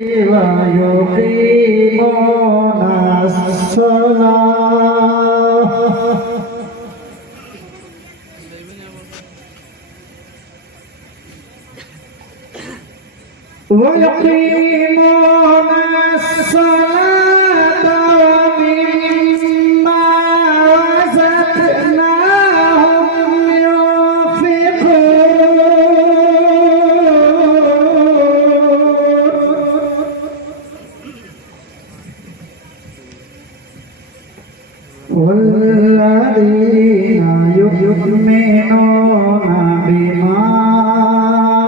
ويقيمون الصلاة ويقيمون الصلاة ومما رزقناهم والذين يؤمنون بما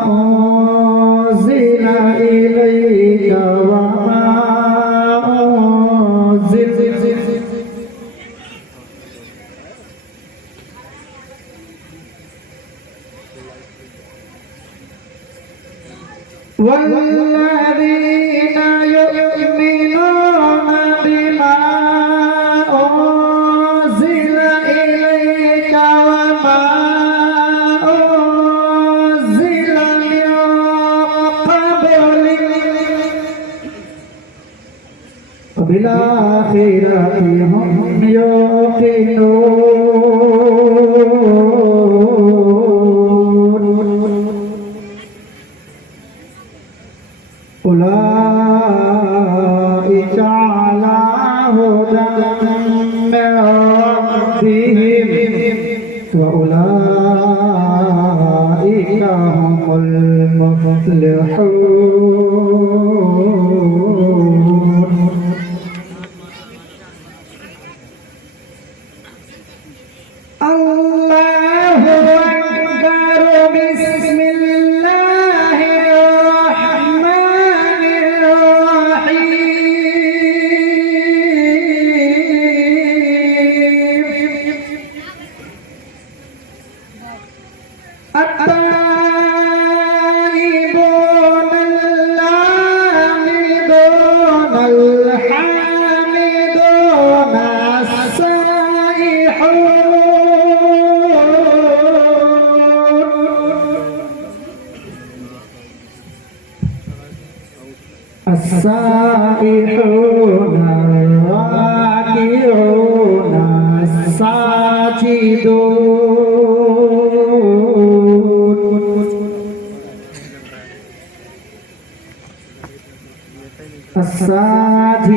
أنزل إليك وما أنزل والذين يؤمنون بما أنزل إليك وما أنزل من قبلك وبالآخرة هم يوقنون أولئك على هدى من ربهم وأولئك هم المفلحون الله أكبر بسم الله الرحمن الرحيم التائبون العابدون الحامدون السائحون الراكعون الساجدون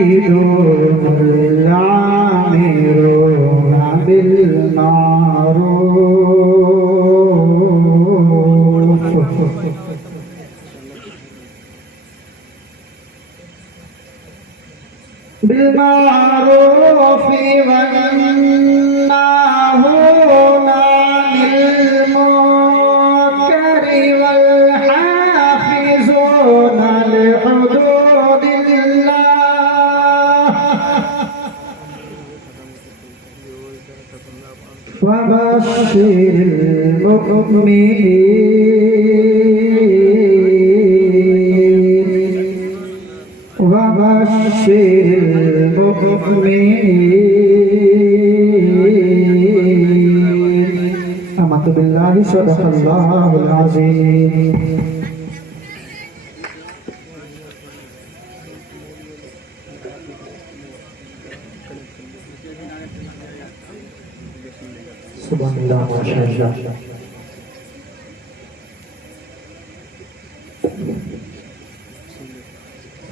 الساجدون العامرون بالمعروف والناهون عن المنكر والحافظون لحدود الله وبشر المؤمنين وبشر المؤمنين آمنت بالله صدق الله العظيم سبحان الله ما شاء الله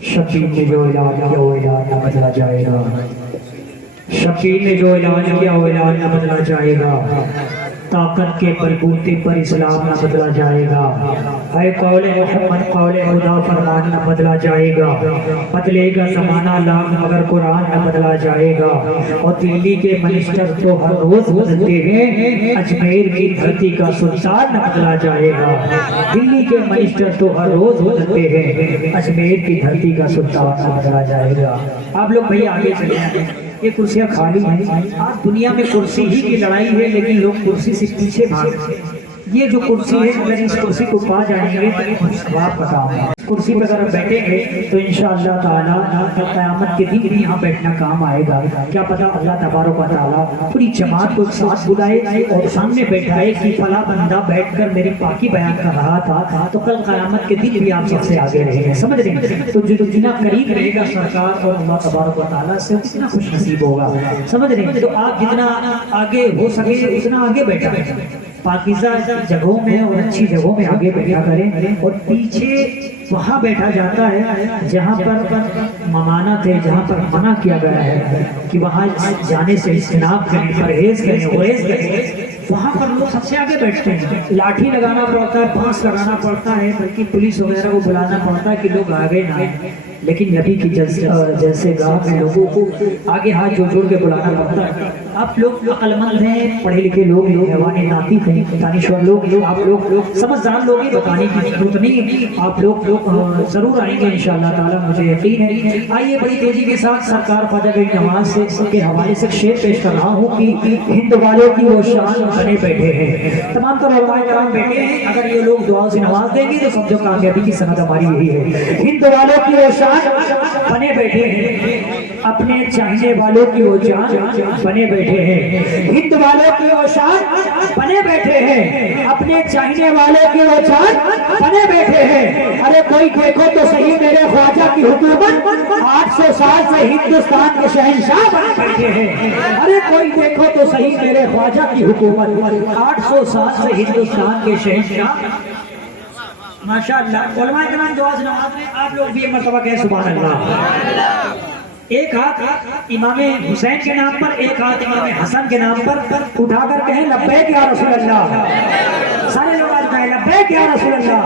شکیل نے جو اعلان کیا وہ اعلان نہ بدلا جائے گا شکیل نے جو اعلان کیا وہ اعلان نہ بدلا جائے گا طاقت کے بلبوتے پر اسلام نہ بدلا جائے گا اے قول محمد قول خدا فرمان نہ بدلا جائے گا بدلے گا زمانہ لاکھ مگر قرآن نہ بدلا جائے گا اور دلی کے منسٹر تو ہر روز بدلتے ہیں اجمیر کی دھرتی کا سلطان نہ بدلا جائے گا دلی کے منسٹر تو ہر روز بدلتے ہیں اجمیر کی دھرتی کا سلطان نہ بدلا جائے گا آپ لوگ بھئی آگے چلے ہیں یہ کرسیاں خالی ہیں آج دنیا میں کرسی ہی کی لڑائی ہے لیکن لوگ کرسی سے پیچھے بھاگ یہ جو کرسی ہے اگر اس کرسی کو پا جائیں گے تو ثواب کا کام ہے. کرسی پہ اگر بیٹھیں گے تو انشاءاللہ تعالیٰ قیامت کے دن بھی یہاں بیٹھنا کام آئے گا. کیا پتا اللہ تبارک و تعالیٰ پوری جماعت کو ساتھ بلائے اور سامنے بیٹھائے کہ فلاں بندہ بیٹھ کر میری پاکی بیان کر رہا تھا تو کل قیامت کے دن بھی آپ سب سے آگے رہیں گے. سمجھ رہے ہیں؟ تو جو جتنا قریب رہے گا سرکار اور اللہ تبارک و تعالیٰ سے اتنا خوش نصیب ہوگا. سمجھ رہے ہیں؟ تو آپ جتنا آگے ہو سکے اتنا آگے بیٹھا پاکیزہ جگہوں میں اور اچھی جگہوں میں آگے بیٹھا کریں. اور پیچھے وہاں بیٹھا جاتا ہے جہاں پر ممانعت ہے, جہاں پر منع کیا گیا ہے کہ وہاں جانے سے اجتناب کریں, پرہیز کریں, گریز کریں. وہاں پر لوگ سب سے آگے بیٹھتے ہیں. لاٹھی لگانا پڑتا ہے, بانس لگانا پڑتا ہے, بلکہ پولیس وغیرہ کو بلانا پڑتا ہے کہ لوگ آگے نہ آئیں. لیکن نبی کی جیسے گاہ میں لوگوں کو آگے ہاتھ جوڑ جوڑ کے بلانا پڑتا ہے. آپ لوگ عقل مند ہیں, پڑھے لکھے لوگ, حیوان ناطق ہیں, دانشور لوگ, آپ لوگ سمجھدار لوگ ہیں, بتانے کی ضرورت نہیں ہے. آپ لوگ ضرور آئیں گے انشاءاللہ تعالیٰ, مجھے یقین ہے. آئیے بڑی تیزی کے ساتھ سرکار خواجہ گئی نواز کے حوالے سے شعر پیش کر رہا ہوں کہ ہند والوں کی وہ شان بنے بیٹھے ہیں. تمام تر علماء کرام بیٹھے ہیں. اگر یہ لوگ دعاؤں سے نواز دیں گے تو سمجھو کامیابی کی سند ہماری یہی ہے. ہند والوں کی وہ شان بنے بیٹھے ہیں, اپنے چاہنے والوں کی وہ جان بنے بیٹھے ہیں. ہند والوں کی وہ شان بنے بیٹھے ہیں, اپنے چاہنے والوں کی وہ جان بنے بیٹھے ہیں. ارے کوئی دیکھو تو صحیح میرے خواجہ کی حکومت 800 سال سے ہندوستان کے شہنشاہ بنے بیٹھے ہیں. ارے کوئی دیکھو تو صحیح میرے خواجہ کی حکومت 800 سال سے ہندوستان کے شہنشاہ. ماشاءاللہ علماء کرام دعا سے نواز میں آپ لوگ بھی ایک مرتبہ کہیں سبحان اللہ. ایک ہاتھ امام حسین کے نام پر, ایک ہاتھ امام حسن کے نام پر اٹھا کر کہیں لبیک یا رسول اللہ. سارے لوگ آج کہیں لبیک یا رسول اللہ.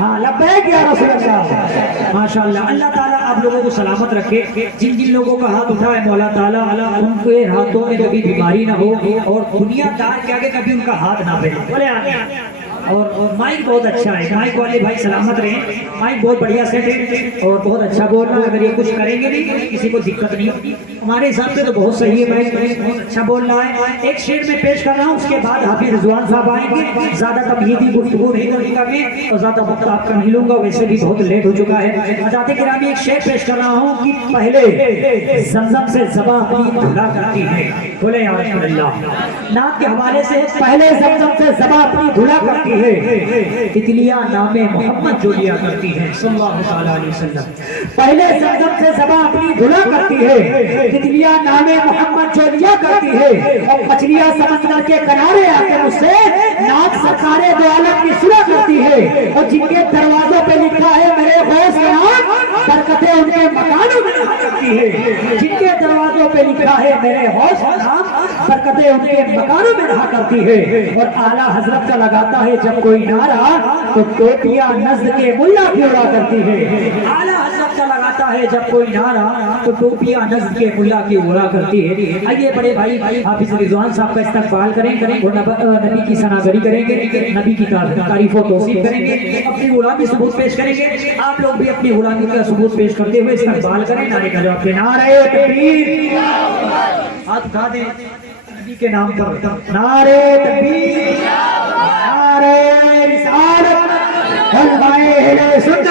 ہاں لبیک یا رسول اللہ. ماشاءاللہ اللہ تعالیٰ آپ لوگوں کو سلامت رکھے. جن جن لوگوں کا ہاتھ اٹھا ہے مولا تعالیٰ ان کے ہاتھوں میں کبھی بیماری نہ ہو اور دنیا دار کے آگے کبھی ان کا ہاتھ نہ پھیلے. بولے آمین. اور مائک بہت اچھا ہے, مائک والے بھائی سلامت رہیں. مائک بہت بڑھیا سیٹ ہے اور بہت اچھا بول رہا ہے. اگر یہ کچھ کریں گے نہیں تو کسی کو دقت نہیں. ہمارے حساب سے تو بہت صحیح ہے مائک, بہت اچھا بول رہا ہے. ایک شعر میں پیش کر رہا ہوں, اس کے بعد حافظ رضوان صاحب آئیں گے. زیادہ تمہیدی گفتگو نہیں کرنے کا میں اور زیادہ وقت آپ کا نہیں لوں گا, ویسے بھی بہت لیٹ ہو چکا ہے. حضرات گرامی ایک شعر پیش کر رہا ہوں کہ پہلے زمزم سے زباں اپنی دھلا کرتی ہے. بولے یا رسول اللہ. نعت کے حوالے سے پہلے زمزم سے زباں اپنی دھلا کرتی ہے, تتلیاں نام محمد جو لیا کرتی ہیں صلی اللہ علیہ وسلم. پہلے زمزم سے زباں اپنی دھلا کرتی ہے, تتلیاں نام محمد جو لیا کرتی ہے. اور مچھلیاں سمندر کے کنارے آ کے مجھ سے نعت سرکار دو عالم کی سنا کرتی ہے. اور جن کے دروازوں پہ لکھا ہے میرے غوث کا نام, برکتیں ان کے مکانوں میں رہا کرتی ہے. جن کے دروازوں پہ لکھا ہے میرے غوث کا نام, برکتیں ان کے مکانوں میں رہا کرتی ہے. اور اعلیٰ حضرت کا لگاتا ہے جب کوئی نعرہ تو ٹوپیاں نزد کے ملا کی اڑا کرتی ہے. اعلیٰ حضرت کا لگاتا ہے جب کوئی نعرہ تو ٹوپیاں نزد کے ملا کی اڑا کرتی ہے. آئیے بڑے بھائی حافظ رضوان صاحب کا استقبال کریں اور نبی کی ثناءگری کریں گے, نبی کی تعریف و توصیف کریں گے, اپنی غلامی ثبوت پیش کریں گے. آپ لوگ بھی اپنی غلامی کا ثبوت پیش کرتے ہوئے استقبال کریں. نعرے کا جواب دیں, نعرہ تکبیر. ہاتھ اٹھا دیں نبی کے نام پر. نعرہ تکبیر, نعرہ رسالت, علماء اہل سنت,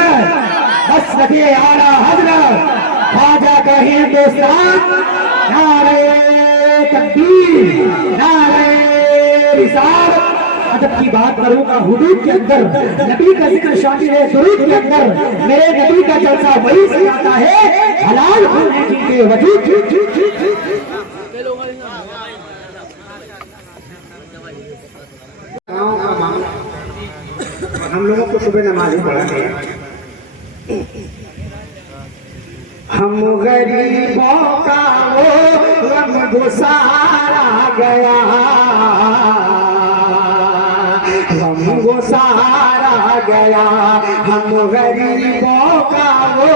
مسلک اعلیٰ حضرت خواجہ کا ہندوستان. نعرہ تکبیر, نعرہ رسالت. ادب کی بات کروں گا حدود کے اندر, نبی کا ذکر شامل ہے درود کے اندر. میرے نبی کا جلسہ وہی سے آتا ہے حلال خون ہے جن کے وجود. ہم لوگوں کو صبح نماز پڑھا گیا. ہم غریبوں کا وہ غم گسارا گیا, غم گسارا گیا. ہم غریبوں کا وہ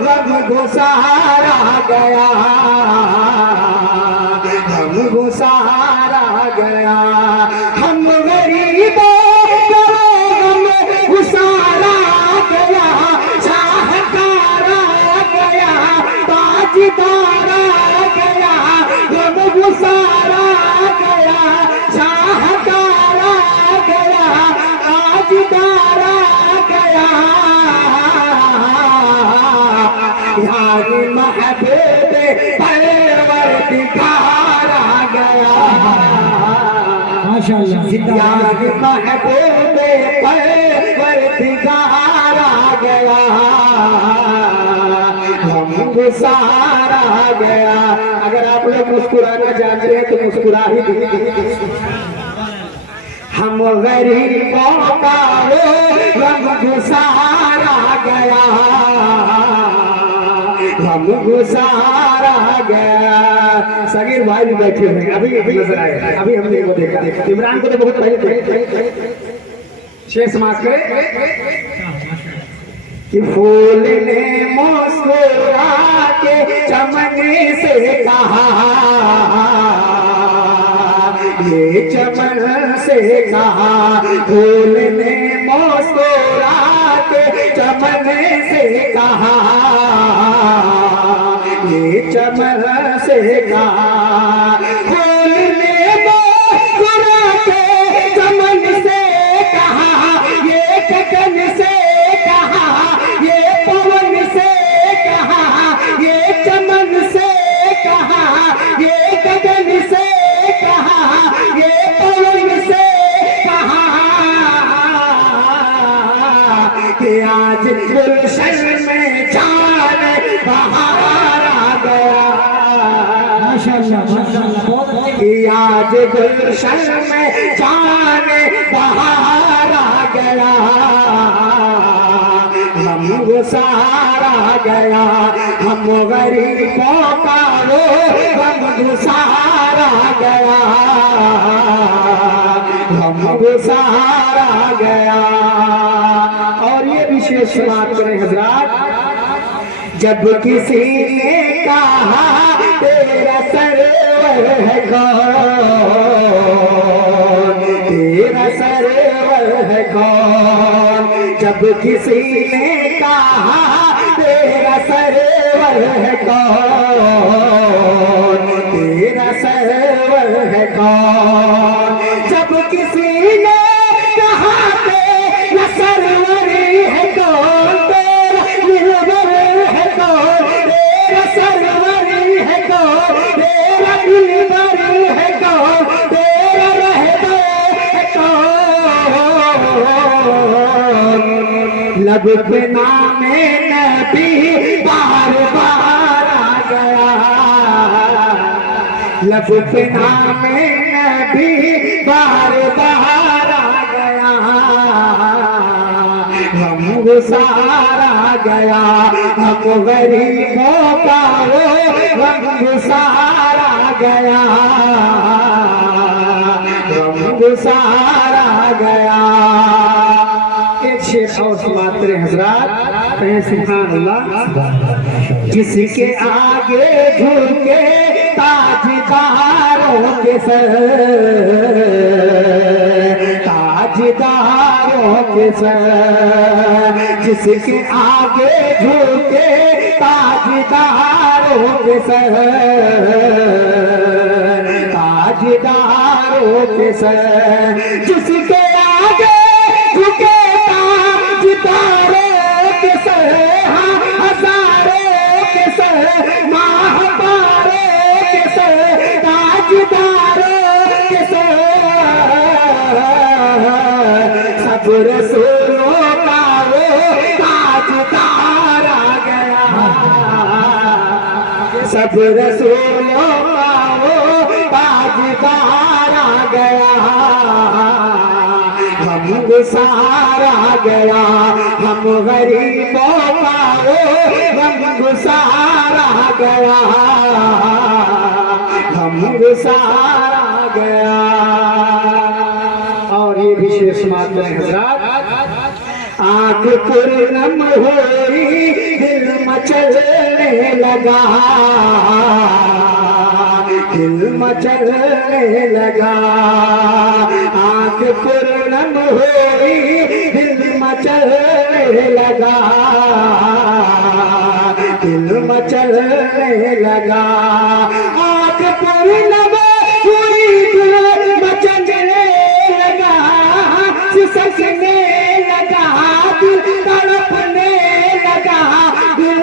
غم گسارا گیا, غم گسارا گیا. ہم غریبوں گیا, غم گسارا گیا, شاہکارا گیا, یاری محبوب پروردگار آ گیا ماشاءاللہ یاری محبوب پروردگار آ گیا غم گسار آ گیا اگر آپ لوگ مسکرانا جانتے ہیں تو مسکرا ہی دیجیے ہم غریبوں کا غم گسار آ گیا غم گسار آ گیا صغیر بھائی بھی بیٹھے ہوئے ہیں ابھی نظر آئے ابھی ہم نے وہ دیکھا عمران کو تو بہت پہلے شیخ سماعت کرے کہ پھول نے مسکرا کے چمن سے کہا یہ چمن سے کہا پھول نے مسکرا کے چمن سے کہا یہ چمن سے کہا پھول نے مسکرا کے چمن سے کہا یہ گگن سے کہا یہ پون سے کہا یہ چمن سے کہا یہ گگن سے کہا یہ پون سے کہا کہ آج گلشن میں جان بہار آ گیا ماشاءاللہ ماشاءاللہ بہت اچھے کہ آج گلشن میں جان بہار آ گیا ہم گسار آ گیا ہم غریبوں کا غم گسار آ گیا ہم گسار آ گیا اور یہ بھی شیخ سماعت کریں حضرات جب کسی نے کہا تیرا سرور ہے کون تیرا سرور ہے کون جب کسی نے کہا تیرا سرور ہے کون تیرا سرور ہے کون جب کسی نے کہا تیرا سرور ہے کون تیرا دلبر ہے کون تیرا سرور ہے کون تیرا دلبر ہے کون تیرا رہبر ہے کون لب پہ نام نبی بار بار آ گیا لب پہ نام نبی بار بار آ گیا غم گسار آ گیا ہم غریبوں کا غم گسار آ گیا غم گسار آ گیا ایک شیخ اور سماعت کریں حضرات کہیں سبحان اللہ جس کے آگے جھکے تاجداروں کے سر تاجداروں کے سر جس کے آگے جھکے تاجداروں کے سر تاجداروں کے سر جس کے آگے جھکے تاجداروں کے سر ہزاروں کے سر ماہواروں کے سر تاجداروں کے سر سب رسولوں کا وہ تاجدار آ گیا سب رسولوں کا وہ تاجدار آ گیا ہم گسار آ گیا ہم غریبوں کا وہ غم گسار آ گیا ہم گسار آ گیا اور یہ بھی شیخ سماعت کریں حضرات آنکھ پرنم ہوئی دل مچلنے لگا دل مچلنے لگا آنکھ پرنم ہوئی دل مچلنے لگا دل مچلنے لگا آنکھ پرنم ہوئی دل مچلنے لگا سسکنے لگا دل تڑپنے لگا دل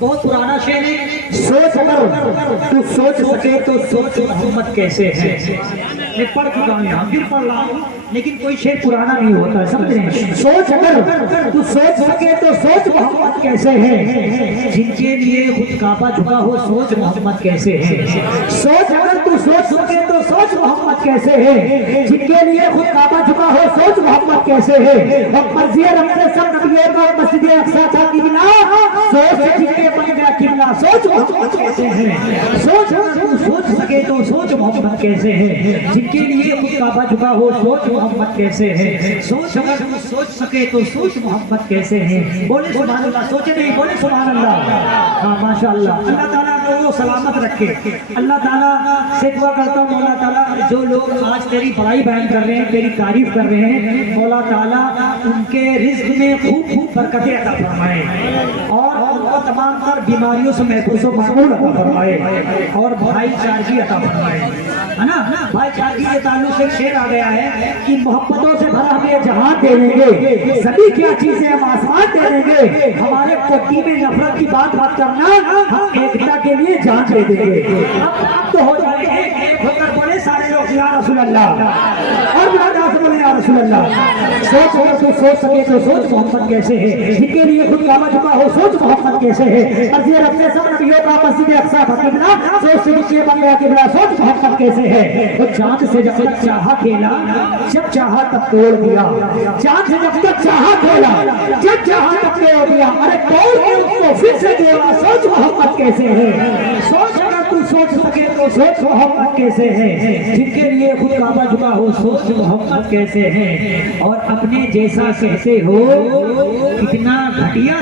بہت پرانا شعر ہے، سوچ اگر تو سوچ سکے تو سوچ محمد کیسے ہے. میں پڑھ چکا ہوں، ہم بھی پڑھ رہا ہوں، لیکن کوئی شعر پرانا نہیں ہوتا ہے، سمجھ رہے ہیں. سوچ اگر تو سوچ سکے تو سوچ محمد کیسے ہے، جن کے لیے خود کعبہ جھکا ہو سوچ محمد کیسے ہے. سوچ اگر تو سوچ سکے تو سوچ محمد کیسے ہے، جن کے لیے خود کعبہ جھکا ہو سوچ محمد کیسے ہے. اور مرضی رب نے سب نبیوں کا مسجد اقصی تھا قبلہ، سوچ جن کے بن گیا قبلہ سوچ محمد کیسے ہے. سوچ اگر تو سوچ سکے تو سوچ محمد کیسے ہے، جن کے لیے خود کعبہ جھکا ہو سوچ محمد کیسے ہے. سوچ اگر تو سوچ سکے تو سوچ محمد کیسے ہے. بولے سبحان اللہ، سوچے نہیں، بولے سبحان اللہ. ہاں ماشاء اللہ. اللہ تعالیٰ کو سلامت رکھے. اللہ تعالیٰ سے دعا کرتا ہوں مولا تعالیٰ جو لوگ آج تیری بڑائی بیان کر رہے ہیں، تیری تعریف کر رہے ہیں، مولا تعالیٰ ان کے رزق میں خوب خوب برکتیں عطا فرمائے اور ان کو تمام تر بیماریوں سے محفوظ و مقبول عطا فرمائے اور بھائی چارگی عطا فرمائے. ہے نا، بھائی چارگی کے تعلق سے شعر آ گیا ہے کہ محبتوں سے بھرا ہم یہ جہاں دے دیں گے، سبھی کیا چیزیں ہم آسمان دے دیں گے، ہمارے پٹی میں نفرت کی بات کرنا، ہم ایکتا کے لیے جان دے دیں گے. اب تو ہو جائے گا ایک ہو کر بولے سارے لوگ یا رسول اللہ، اور بلادہ سے بولے یا رسول اللہ. سوچ اگر تو سوچ سکے تو سوچ محمد کیسے ہے، جن کے لیے خود کعبہ جھکا ہو سوچ محمد کیسے ہے. اور یہ رب نے سب نبیوں کا مسجد اقصی کا قبلہ، سوچ سے نیچے بن گیا قبلہ سوچ محمد کیسے ہے. وہ چاند سے جب تک چاہا کھیلا، جب چاہا تب توڑ دیا. چاند سے جب تک چاہا کھیلا، جب چاہا تب توڑ دیا. ارے توڑ کے اس کو پھر سے دیوا سوچ محمد کیسے ہے. سوچ اگر تو سوچ سکے تو سوچ محمد کیسے ہے، جن کے لیے خود کعبہ جھکا ہو سوچ محمد کیسے ہے. اور اپنے جیسا کہتے ہو کتنا گھٹیا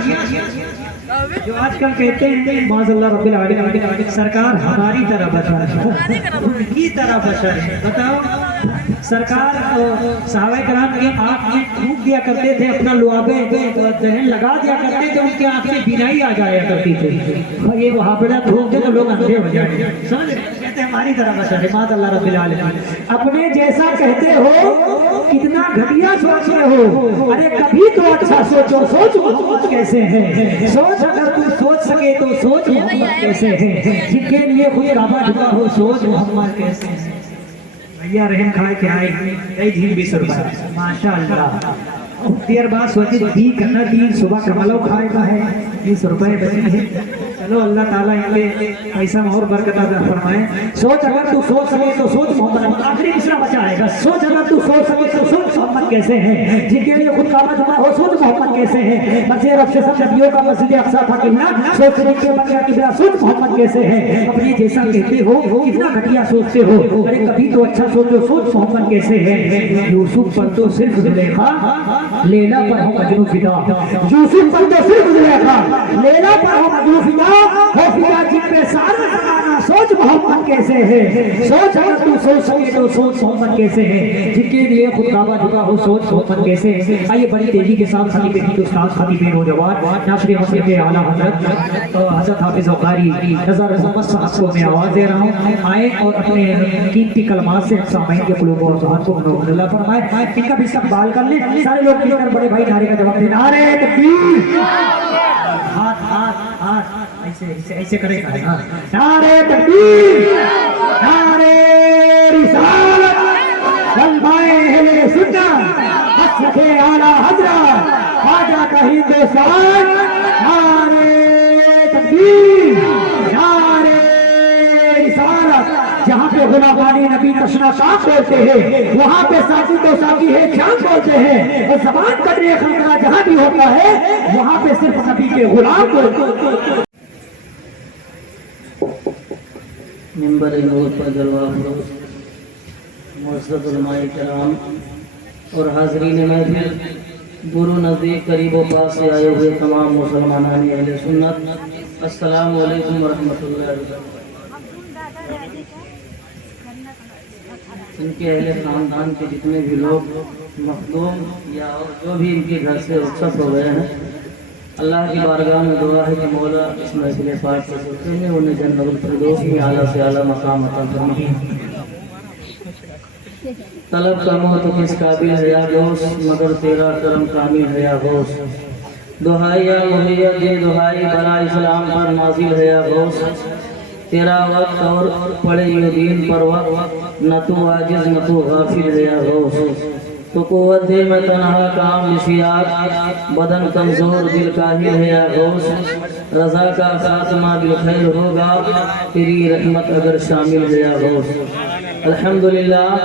جو آج کل کہتے ہیں معاذ اللہ رب العالمین سرکار ہماری طرح بشر ہے، ان کی طرح بشر ہے. بتاؤ سرکار صحابہ کرام کی آنکھ میں ڈوب دیا کرتے تھے، اپنا لعابے دہن لگا دیا کرتے تھے، ان کی آنکھ سے بینائی آ جایا کرتی تھی. یہ وہ ہابڑا دھوپ دے تو لوگ اندھے ہو جائیں گے. سمجھ کہتے ہیں ہماری طرح بشر ہے. معاذ اللہ رب العالمین اپنے جیسا کہتے ہو کتنا گھٹیا سوچ رہے ہو. ارے کبھی تو اچھا سوچو، سوچ محمد کیسے ہے. سوچ اگر تو سوچ سکے تو سوچ محمد کیسے ہے، جن کے لیے خود کعبہ جھکا ہو سوچ محمد کیسے ہے. بھیا رحم کھائے کے آئے کئی دن 20 روپئے ماشاء اللہ. دیر بعد سوچے دی کرنا دین صبح کمالو کھائے کا ہے 20 روپئے بچے ہیں. چلو اللہ تعالیٰ ان کے پیسہ میں اور برکت عطا فرمائے. سوچ اگر تو سوچ سکے تو سوچ محمد. آخری مصرع بچا ہے گا. سوچ اگر تو سوچ سکے تو سوچ محمد کیسے ہے، جن کے لیے خود کعبہ جھکا ہو سوچ محمد کیسے ہے. مسجد رب سے سب نبیوں کا مسجد اقصی تھا قبلہ، سوچ سے نیچے بن گیا قبلہ سوچ محمد کیسے ہے. اپنے جیسا کہتے ہو کتنا گھٹیا سوچتے ہو. ارے کبھی تو اچھا سوچو، سوچ محمد کیسے ہے. یوسف پر تو صرف زلیخا، لیلا پر ہو مجنون فدا. یوسف پر تو صرف زلیخا، لیلا پر ہو مجنون فدا. ہو فدا جن پہ سارا زمانہ سوچ محمد کیسے ہے. سوچ اگر تو سوچ سکے تو سوچ محمد کیسے ہے، جن کے لیے خود کعبہ جھکا ہو سوچ محمد کیسے ہے. آئیے بڑی تیزی کے ساتھ خطیب کی استاد خطیب نوجوان ناصر مسجد اعلیٰ حضرت حضرت حافظ قاری نظر محمد صاحب کو میں آواز دے رہا ہوں. آئے اور اپنے قیمتی کلمات سے سامعین کے قلوب و اذہان کو منور اللہ فرمائے. ان کا بھی استقبال کر لیں. سارے لوگ مل کر بڑے بھائی نعرے کا جواب دیں. نعرے تکبیر. ہاتھ ہاتھ ہاتھ ایسے کرے گا. نعرے تکبیر، نعرے رسالت، علمائے اہل سنت، حضرت اعلیٰ حضرت خواجہ کا ہندوستان. نعرے تکبیر، نعرے رسالت. جہاں پہ غلامان نبی تشنا شاہ بولتے ہیں وہاں پہ ساقی تو ساقی ہے چاند بولتے ہیں. اور زبان قدر خلقہ جہاں بھی ہوتا ہے وہاں پہ صرف نبی کے غلام بولتے ہیں. ممبر نور پر جلوہ افروز معزز علماء کرام اور حاضرین محفل، دور و نزدیک قریب و پاس سے آئے ہوئے تمام مسلمانان اہل سنت، السلام علیکم ورحمۃ اللہ وبرکاتہ. ان کے اہل خاندان کے جتنے بھی لوگ مخدوم یا اور جو بھی ان کے گھر سے رخصت ہو گئے ہیں، اللہ کی بارگاہ میں دعا ہے کہ مولا اس محفل پاک کے سلسلے میں انہیں جنت الفردوس میں اعلیٰ سے اعلیٰ مقام عطا فرمائے. طلب کروں تو کس قابل ہے یا دوست، مگر تیرا کرم کامل ہے یا غوث. دہائی یا محیط یہ دہائی بلا اسلام پر نازل ہے یا غوث تیرا وقت اور پڑے یہ دین پر وقت نہ تو عاجز نہ تو غافل ہے یا غوث تو قوت دے میں تنہا کام نسیات بدن کمزور دل کاہل ہے یا غوث رضا کا خاتمہ بالخیر ہوگا تیری رحمت اگر شامل ہے یا غوث الحمدللہ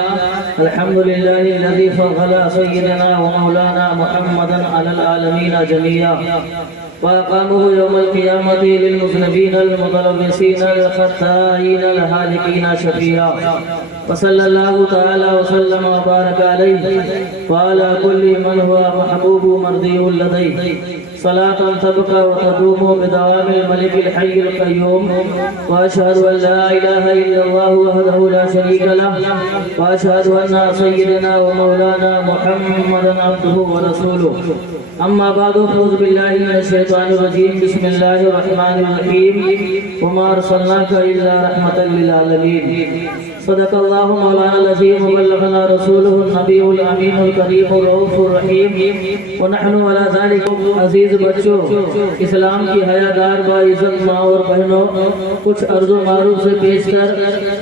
الحمدللہ الذی فضل سیدنا و مولانا محمدا علی العالمین جميعا وأقامه يوم القيامة للمذنبين المتلبسين الخطائين الهالكين شفيعا وصلى الله تعالى وسلم وبارك عليه وعلى كل من هو محبوب مرضي لديه صلاة تبقى وتدوم بدوام الملك الحي القيوم وأشهد أن لا إله إلا الله وحده لا شريك له وأشهد أن سيدنا ومولانا محمدا عبده ورسوله أما بعد فأعوذ بالله من الشيطان الرجيم بسم الله الرحمن الرحيم وما أرسلناك إلا رحمة للعالمين صدق الله مولانا العظيم وبلغنا رسوله النبي الأمين الكريم الرؤوف الرحيم ونحن على ذلك عزیز بچوں اسلام کی حیادار باعزت ماں اور بہنوں کچھ عرض و معروف سے پیش کر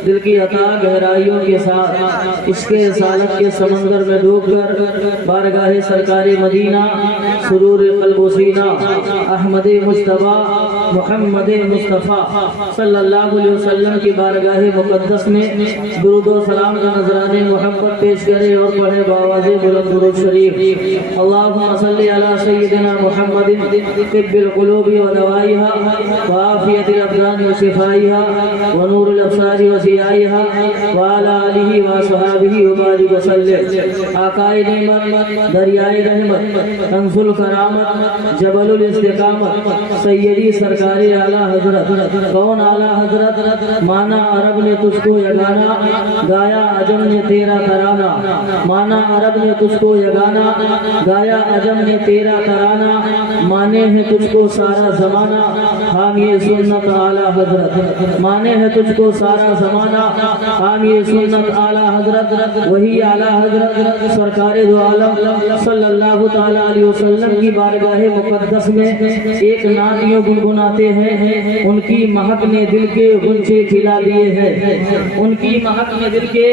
دل کی عطا گہرائیوں کے ساتھ عشق رسالت کے سمندر میں ڈوب کر بارگاہ سرکار مدینہ سرور قلب و سینہ احمد مجتبیٰ محمد مصطفیٰ صلی اللہ علیہ وسلم کی بارگاہ مقدس میں درود و سلام کا نذرانے محبت پیش کرے اور پڑھے بآواز بلند درود شریف اللہم صلی علی سیدنا محمد طب القلوب ودوائها وعافیت الابدان وشفائها ونور الابصار وضیائها وعلى آلہ وصحابہ وبارک وسلم آقائے نعمت دریائے رحمت کنز الکرامت جبل الاستقامت سیدی سرکار اعلیٰ حضرت کون اعلیٰ حضرت مانا عرب نے تجھ کو یگانا گایا عجم نے تیرا ترانہ مانا عرب نے تجھ کو یگانا گایا عجم نے تیرا ترانہ مانے ہیں تجھ کو سارا زمانہ حامی سنت اعلیٰ حضرت مانے ہیں تجھ کو سارا زمانہ حامی سنت اعلیٰ حضرت وہی اعلیٰ حضرت سرکار دو عالم صلی اللہ تعالیٰ علیہ وسلم کی بارگاہ مقدس میں ایک نعتیوں گنگناتے ہیں ان کی مہک نے دل کے غنچے کھلا دیے ہیں ان کی مہک نے دل کے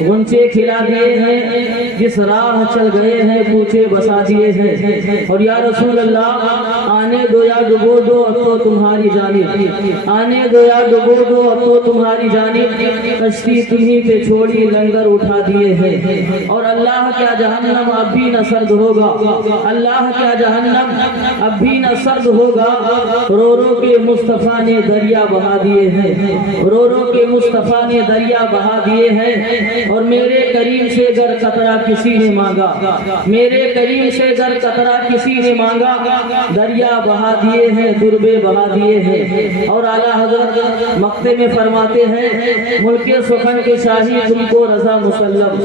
غنچے کھلا دیے ہیں جس راہ چل گئے ہیں پوچھے بسا دیے ہیں اور یا رسول اللہ آنے دو یا ڈبو دو اب تو تمہاری جانب آنے دو یا ڈبو دو اب تو تمہاری جانب کشتی تمہیں پہ چھوڑی لنگر اٹھا دیے ہیں اور اللہ کیا جہنم اب بھی نہ سرد ہوگا اللہ کیا جہنم اب بھی نہ سرد ہوگا رو رو کے مصطفیٰ نے دریا بہا دیے ہیں رو رو کے مصطفیٰ نے دریا بہا دیے ہیں اور میرے کریم سے گر قطرہ کسی نے مانگا میرے کریم سے گر قطرہ کسی نے مانگا دریا بہا دیے ہیں دربے بہا دیے ہیں اور اعلیٰ حضرت مقطع میں فرماتے ہیں ملک سخن کے شاہی تم کو رضا مسلم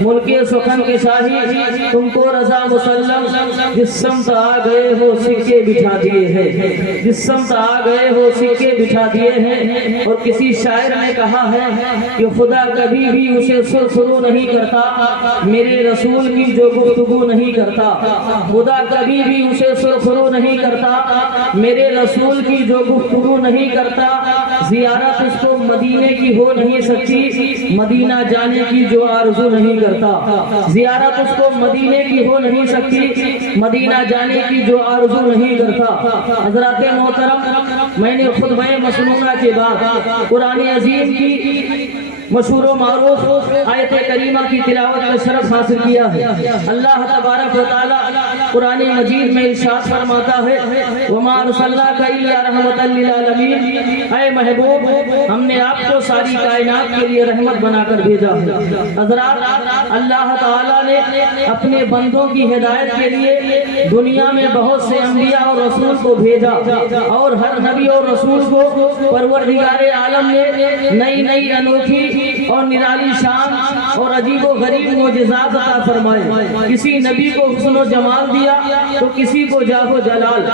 ملک سخن کے شاہی تم کو رضا مسلم جس سمت آ گئے ہو سکے بٹھا دیے ہیں جس سمت آ گئے ہو سکے بٹھا دیے ہیں اور کسی شاعر نے کہا ہے کہ خدا کبھی بھی اسے سرسرو نہیں کرتا میرے رسول کی جو گفتگو نہیں کرتا خدا کبھی بھی اسے سرسرو نہیں کرتا میرے رسول کی جو گفتگو نہیں کرتا زیارت اس کو مدینے کی ہو نہیں سکتی مدینہ جانے کی جو آرزو نہیں کرتا زیارت اس کو مدینے کی ہو نہیں سکتی مدینہ جانے کی جو آرزو نہیں کرتا حضرات محترم میں نے خطبہ مسنونہ کے بعد قرآن عظیم کی مشہور و معروف آیت کریمہ کی تلاوت کا شرف حاصل کیا ہے اللہ تبارک و تعالی قرآن مجید میں ارشاد فرماتا ہے وما ارسلناک الا رحمۃ للعالمین اے محبوب ہم نے آپ کو ساری کائنات کے لیے رحمت بنا کر بھیجا ہے حضرات اللہ تعالی نے اپنے بندوں کی ہدایت کے لیے دنیا میں بہت سے انبیاء اور رسول کو بھیجا اور ہر نبی اور رسول کو پروردگار عالم نے نئی نئی انوکھی اور نرالی شان اور عجیب و غریب معجزات عطا فرمائے کسی نبی کو حسن و جمال دیا تو کسی کو جاہ و جلال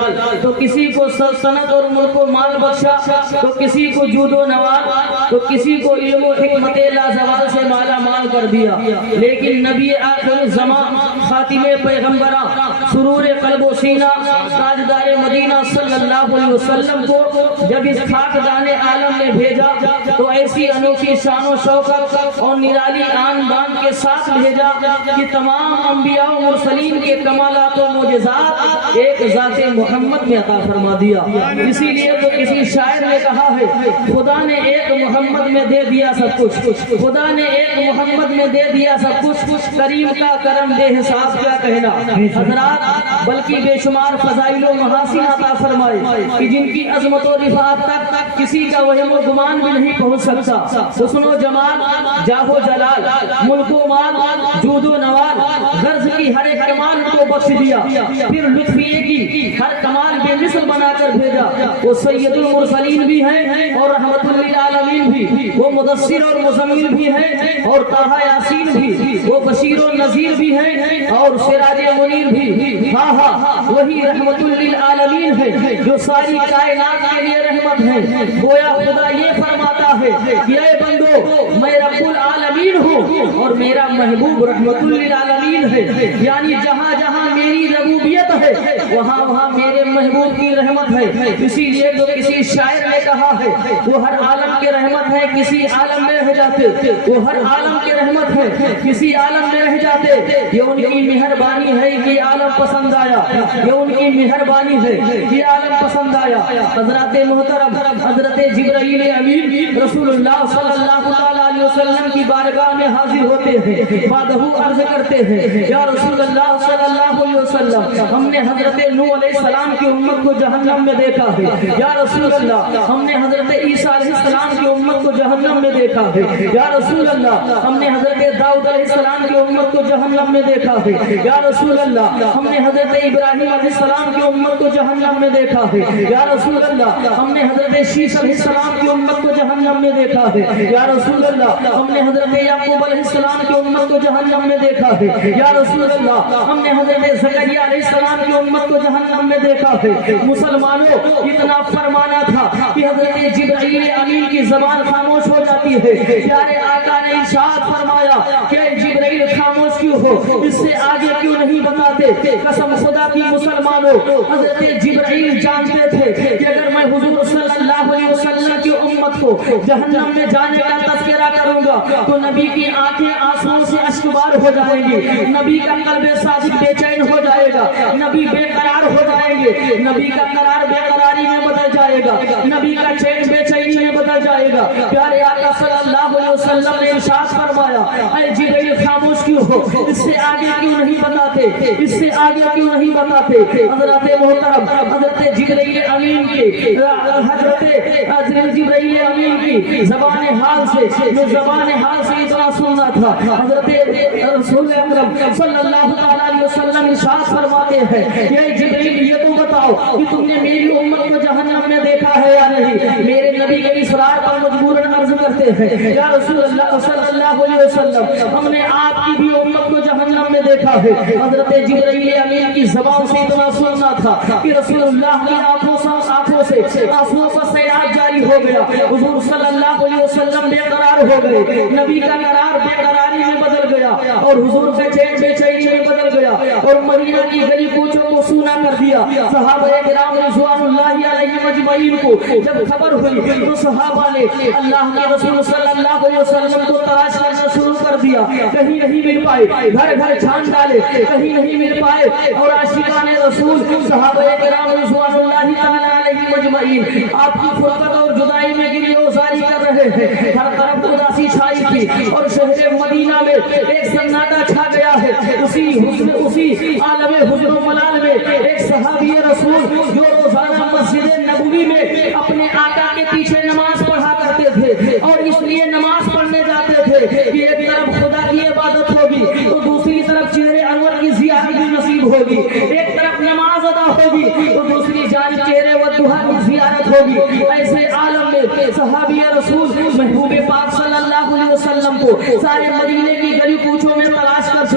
تو کسی کو سلطنت اور ملک و مال بخشا تو کسی کو جود و نوال تو کسی کو علم و حکمت لازوال سے مالا مال کر دیا لیکن نبی آخر زمان خاتم پیغمبران سرور قلب و سینہ تاجدار مدینہ صلی اللہ علیہ وسلم کو جب اس خاکدان عالم نے بھیجا تو ایسی انوکھی شان و شوکت اور نرالی آن بان کے ساتھ بھیجا کہ تمام انبیاء و مرسلین کے کمالات و معجزات ایک ذات محمد میں عطا فرما دیا. اسی لیے تو کسی شاعر نے کہا ہے خدا نے ایک محمد میں دے دیا سب کچھ, خدا نے ایک محمد میں دے دیا سب کچھ, کریم کا کرم بے حساب کیا کہنا. حضرات بلکہ بے شمار فضائل و محاسن عطا فرمائے کہ جن کی عظمت و رفعت تک کسی کا وہم و گمان بھی نہیں پہنچ سکتا. حسن و جمال, جاہ و جلال, ملک و مال, جود و نوال, غرض کی ہر ایک کمال کو بخش دیا, پھر لطفیے کی ہر کمال بے مثل بنا کر بھیجا. وہ سید المرسلین بھی ہیں اور رحمت للعالمین بھی, وہ مدثر اور مزمل بھی ہیں اور طٰہٰ یاسین بھی, وہ بشیر و نذیر بھی ہیں اور سراج منیر بھی. ہاں ہاں وہی رحمت للعالمین ہے جو ساری کائنات کے لیے رحمت ہے. گویا خدا یہ فرماتا ہے کہ اے بندو میں رب العالمین ہوں اور میرا محبوب رحمت للعالمین ہے. یعنی جہاں جہاں میری ربوبیت ہے وہاں وہاں میرے محبوب کی رحمت ہے. اسی لیے تو کسی شاعر نے کہا ہے وہ ہر عالم کے رحمت ہے کسی عالم میں رہ جاتے, وہ ہر عالم کے رحمت ہے کسی عالم میں رہ جاتے. یہ ان کی مہربانی ہے کہ عالم پسند آیا, یہ ان کی مہربانی ہے کہ عالم پسند آیا. حضرات محترم حضرت جبرائیل امین رسول اللہ صلی اللہ علیہ وسلم کی بارگاہ میں حاضر ہوتے ہیں, بعدہ عرض کرتے ہیں یا رسول اللہ صلی اللہ علیہ وسلم ہم نے حضرت نوح علیہ السلام کی امت کو جہنم میں دیکھا ہے. یا رسول اللہ ہم نے حضرت عیسیٰ علیہ السلام کی امت کو جہنم میں دیکھا ہے. یا رسول اللہ ہم نے حضرت داؤد علیہ السلام کی امت کو جہنم میں دیکھا ہے. یا رسول اللہ ہم نے حضرت ابراہیم علیہ السلام کی امت کو جہنم میں دیکھا ہے. یا رسول اللہ ہم نے حضرت شیش علیہ السلام کی امت کو جہنم میں دیکھا ہے. یا رسول اللہ ہم نے حضرت یعقوب علیہ السلام کی امت کو جہنم میں دیکھا ہے. یا رسول اللہ ہم نے حضرت زکریا علیہ السلام کی امت کو جہنم میں دیکھا ہے. مسلمانوں اتنا فرمانا تھا کہ حضرت جبرائیل امین کی زبان خاموش ہو جاتی ہے. پیارے آقا نے ارشاد فرمایا کہ جبرائیل خاموش کیوں ہو, اس سے آگے کیوں نہیں بتاتے. قسم خدا کی مسلمانوں حضرت جبرائیل جانتے تھے کہ اگر میں حضور صلی اللہ علیہ وسلم کی امت کو جہنم میں جانے کا تذکرہ کروں گا تو نبی کی آنکھیں آنسوؤں سے اشکبار ہو جائیں گی, نبی کا قلب صادق بے چین ہو جائے گا, نبی بے قرار ہو جائیں گے, نبی کا قرار بے قراری میں بدل جائے گا, نبی کا چین بے چینی میں بدل جائے گا. پیارے آقا صلی اللہ علیہ وسلم نے ارشاد فرمایا اے جبرائیل خاموش کیوں ہو, اس سے آگے کیوں نہیں بتاتے, اس سے آگے کیوں نہیں بتاتے. حضرت محترم حضرت جبرائیل امین کی حضرت جبرائیل امین کی زبان حال سے جو زبان حال سے اتنا سننا تھا, حضرت رسول اکرم صلی اللہ علیہ وسلم ارشاد فرماتے ہیں کہ جبرائیل یہ تو بتاؤ کہ تم نے میری امت کو جہنم میں دیکھا ہے یا نہیں. میرے نبی کے اصرار پر مجبوراً عرض کرتے ہیں یا رسول اللہ صلی اللہ علیہ وسلم ہم نے آپ کی بھی امت کو جہنم میں دیکھا ہے. حضرت جبرائیل امین کی زبان سے اتنا سننا تھا کہ رسول اللہ کی آنکھوں سے آنسوؤں کا سیلاب جاری ہو گیا. حضور صلی اللہ علیہ وسلم بے قرار ہو گئے, نبی کا قرار بے قراری میں بدل گیا اور حضور کا چین بے چینی میں بدل گیا اور مدینہ کی گلی کوچوں کو سونا کر دیا. صحابہ کرام رضوان اللہ علیہم اجمعین کو جب خبر ہوئی تو صحابہ نے اللہ کے رسول صلی اللہ علیہ وسلم کو تلاش کرنا شروع کر دیا. کہیں نہیں مل پائے, گھر گھر چھان ڈالے, کہیں نہیں مل پائے اور عاشقان رسول صحابہ کرام رضوان اللہ تعالی علیہم اجمعین آپ کی فرقت اور جدائی میں گریہ وزاری کر رہے ہیں. ہر طرف اداسی چھائی تھی اور شہر مدینہ میں ایک سناٹا چھا گیا ہے. اسی عالم حزن و ملال میں ایک صحابی رسول جو روزانہ مسجد نبوی میں اپنے آقا کے پیچھے نماز پڑھا کرتے تھے اور اس لیے نماز پڑھنے جاتے تھے کہ ایک طرف خدا کی عبادت ہوگی تو دوسری طرف چہرے انور کی زیارت بھی نصیب ہوگی, ایک طرف نماز ادا ہوگی تو دوسری جانب چہرے والدہا کی زیارت ہوگی. ایسے عالم میں صحابی رسول محبوب پاک صلی اللہ علیہ وسلم کو سارے مدینے کی گلی کوچوں میں تلاش کر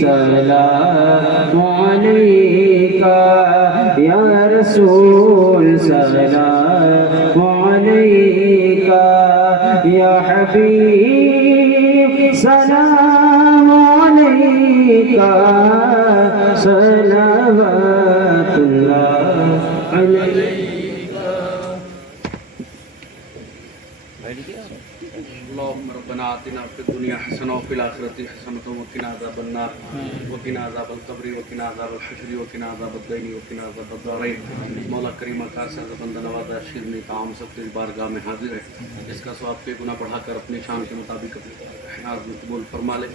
سلام علیکہ یا رسول سلام علیکہ یا حبیب سلام علیکہ صلوات اللہ علیہ. اللهم ربنا آتنا في الدنيا حسنة وفي الآخرة حسنة وقنا عذاب النار وقنا عذاب القبر وقنا عذاب الحشر وقنا عذاب الدين وقنا عذاب الدارين. مولا کریم کا سر بندہ نوازا شیرنی کام سب تیری بارگاہ میں حاضر ہے. اس کا ثواب کے گناہ بڑھا کر اپنی شان کے مطابق احناز میں قبول فرما لے.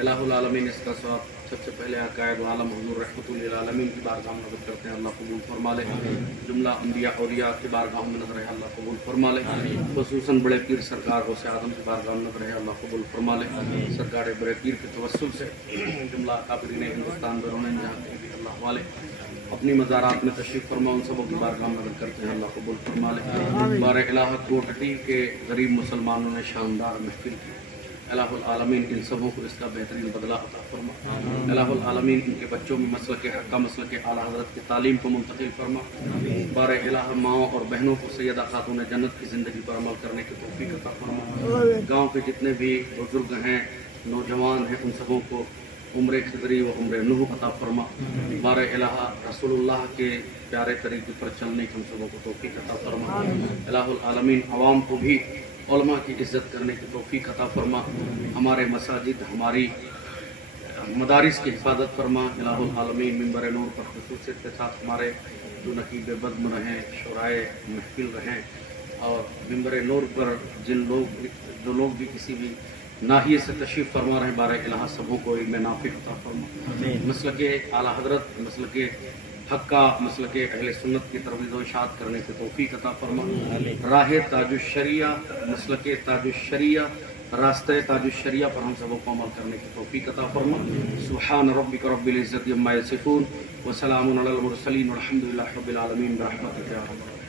الہ العالمین اس کا ثواب سب سے پہلے قائد عالم حضور رحمۃ للعالمین کی بارگاہ میں نظر کرتے ہیں, اللہ قبول فرما لے. جملہ انبیاء اولیاء کی بارگاہ میں نظر ہے, اللہ قبول فرما لے. خصوصاً بڑے پیر سرکار غوث اعظم کی بارگاہ میں نظر ہے, اللہ قبول فرما لے. سرکار بڑے پیر کے توسل سے جملہ اکابرین ہندوستان بیرون جہاں کے بھی اللہ والے اپنی مزارات میں تشریف فرما, ان سبوں کی بارگاہ میں نظر کرتے ہیں, اللہ قبول فرما لے. بار الہ کوٹٹی کے غریب مسلمانوں نے شاندار محفل کی. الہ العالمین ان سبوں کو اس کا بہترین بدلہ عطا فرما. الہ العالمین ان کے بچوں میں مسلک حق کا مسلک اعلیٰ حضرت کی تعلیم کو منتقل فرما. بار الہ ماؤں اور بہنوں کو سیدہ خاتون جنت کی زندگی پر عمل کرنے کی توفیق عطا فرما. گاؤں کے جتنے بھی بزرگ ہیں, نوجوان ہیں, ان سبوں کو عمر خضری و عمر نوح عطا فرما. بار الہ رسول اللہ کے پیارے طریقے پر چلنے کی ہم سبوں کو توفیق عطا فرما. الہ العالمین عوام کو بھی علماء کی عزت کرنے کی توفیق عطا فرما. ہمارے مساجد, ہماری مدارس کی حفاظت فرما. الہ العالمین ممبر نور پر خصوصیت کے ساتھ ہمارے جو نقیب بدم رہیں, شورائے محفل رہیں, اور ممبر نور پر جو لوگ بھی کسی بھی ناحیے سے تشریف فرما رہے ہیں, بارہ الہ سبوں کو علم نافع عطا فرما. مسلک اعلیٰ حضرت, مسلک حق کا, مسلک اہل سنت کی ترویج و اشاعت کرنے کی توفیق عطا فرما. راہ تاج الشریعہ, مسلک تاج الشریعہ, راستہ تاج الشریعہ پر ہم سبوں کو عمل کرنے کی توفیق عطا فرما. سبحان ربک رب العزت عما یصفون وسلام علی المرسلین والحمد للہ رب العالمین برحمتک یا رب.